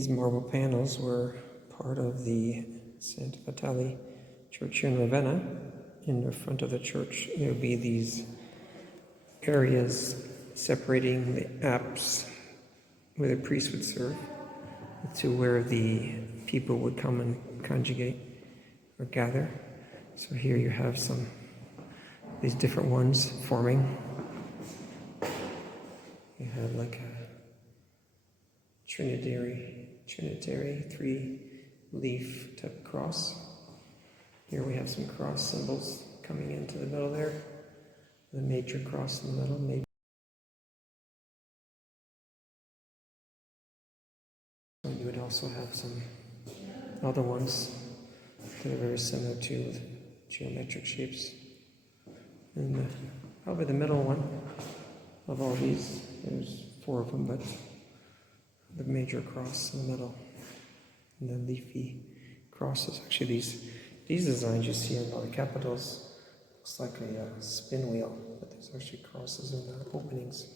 These marble panels were part of the St. Vitale church here in Ravenna. In the front of the church, there will be these areas separating the apse where the priest would serve to where the people would come and conjugate or gather. So here you have these different ones forming. You have like a Trinitary 3-leaf type cross. Here we have some cross symbols coming into the middle there. The major cross in the middle. And you would also have some other ones that are very similar to geometric shapes. And probably the middle one of all these, there's 4 of them, but the major cross in the middle, and the leafy crosses. Actually, these designs you see in all the capitals looks like a spin wheel, but there's actually crosses in the openings.